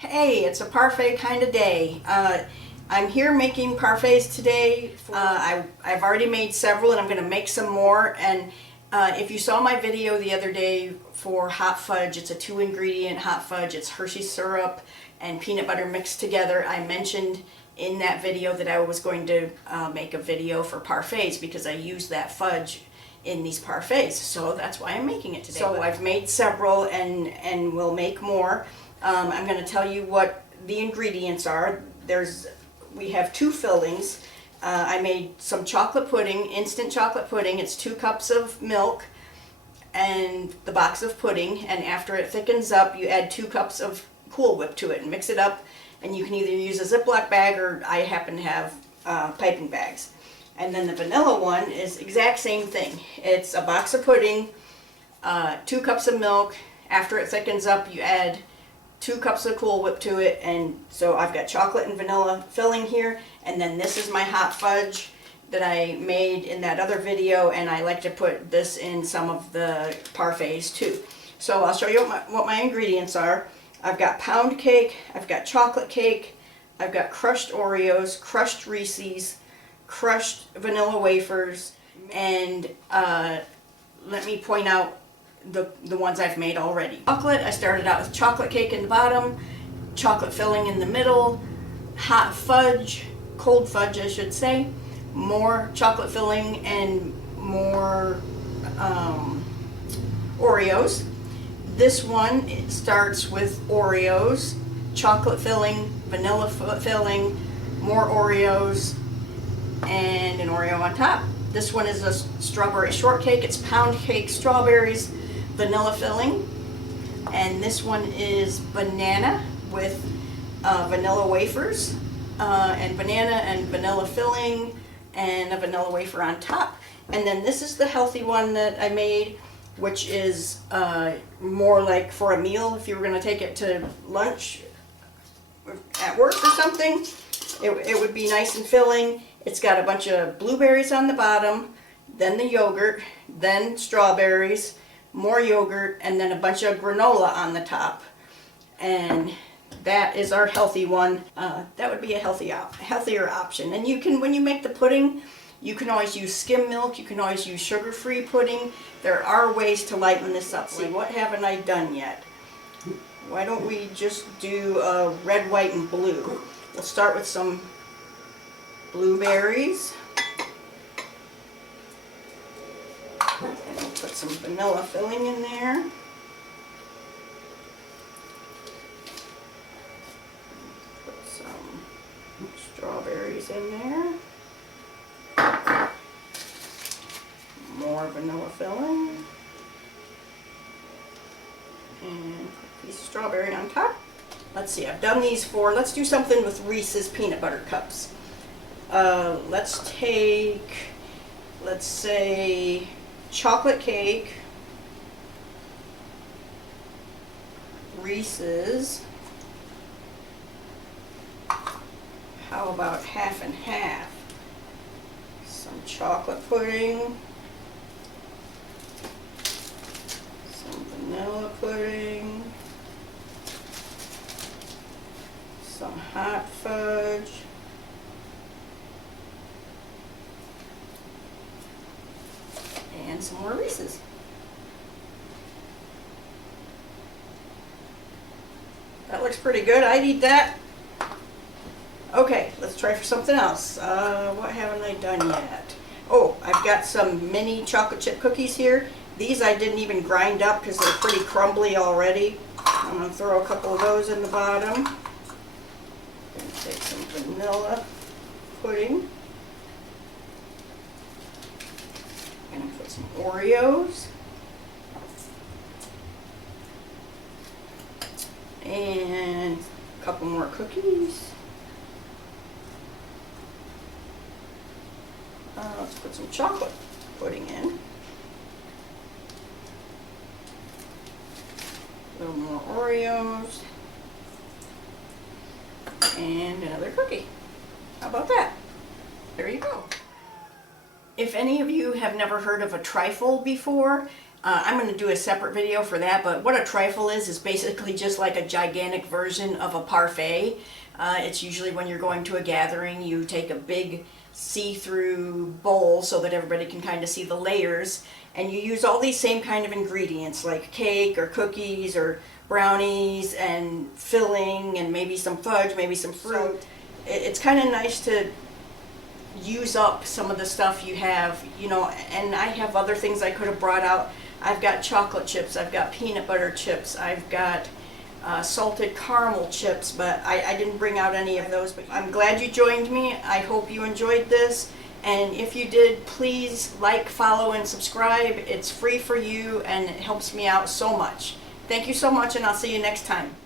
Hey, it's a parfait kind of day. I'm here making parfaits today. I've already made several and I'm going to make some more. And if you saw my video the other day for hot fudge, it's a 2-ingredient hot fudge. It's Hershey syrup and peanut butter mixed together. I mentioned in that video that I was going to make a video for parfaits because I used that fudge in these parfaits. So that's why I'm making it today. So I've made several and will make more. I'm going to tell you what the ingredients are. We have 2 fillings. I made some chocolate pudding, instant chocolate pudding. It's 2 cups of milk and the box of pudding, and after it thickens up you add 2 cups of Cool Whip to it and mix it up, and you can either use a Ziploc bag or I happen to have piping bags. And then the vanilla one is exact same thing. It's a box of pudding, 2 cups of milk. After it thickens up you add 2 cups of Cool Whip to it, and so I've got chocolate and vanilla filling here, and then this is my hot fudge that I made in that other video, and I like to put this in some of the parfaits too. So I'll show you what my ingredients are. I've got pound cake, I've got chocolate cake, I've got crushed Oreos, crushed Reese's, crushed vanilla wafers, and let me point out the ones I've made already. Chocolate, I started out with chocolate cake in the bottom, chocolate filling in the middle, hot fudge, cold fudge I should say, more chocolate filling and more Oreos. This one, it starts with Oreos, chocolate filling, vanilla filling, more Oreos, and an Oreo on top. This one is a strawberry shortcake. It's pound cake, strawberries, vanilla filling, and this one is banana with vanilla wafers, and banana and vanilla filling, and a vanilla wafer on top. And then this is the healthy one that I made, which is more like for a meal. If you were going to take it to lunch at work or something, it would be nice and filling. It's got a bunch of blueberries on the bottom, then the yogurt, then strawberries, more yogurt, and then a bunch of granola on the top. And that is our healthy one. That would be a healthier option. And you can, when you make the pudding, you can always use skim milk, you can always use sugar-free pudding. There are ways to lighten this up. See, what haven't I done yet? Why don't we just do red, white, and blue? We'll start with some blueberries. And we'll put some vanilla filling in there. Put some strawberries in there. More vanilla filling. And put a piece of strawberry on top. Let's see, I've done these for, let's do something with Reese's peanut butter cups. Let's take, let's say, chocolate cake, Reese's, how about half and half? Some chocolate pudding, some vanilla pudding, some hot fudge, and some more Reese's. That looks pretty good. I'd eat that. Okay, let's try for something else. What haven't I done yet? Oh, I've got some mini chocolate chip cookies here. These I didn't even grind up because they're pretty crumbly already. I'm going to throw a couple of those in the bottom. I'm going to take some vanilla pudding. I'm going to put some Oreos. And a couple more cookies. Let's put some chocolate pudding in. A little more Oreos. And another cookie. How about that? There you go. If any of you have never heard of a trifle before, I'm going to do a separate video for that, but what a trifle is basically just like a gigantic version of a parfait. It's usually when you're going to a gathering, you take a big see-through bowl so that everybody can kind of see the layers, and you use all these same kind of ingredients like cake or cookies or brownies and filling and maybe some fudge, maybe some fruit. It's kind of nice to use up some of the stuff you have, you know, and I have other things I could have brought out. I've got chocolate chips, I've got peanut butter chips, I've got salted caramel chips, but I didn't bring out any of those. But I'm glad you joined me. I hope you enjoyed this, and if you did, please like, follow, and subscribe. It's free for you and it helps me out so much. Thank you so much, and I'll see you next time.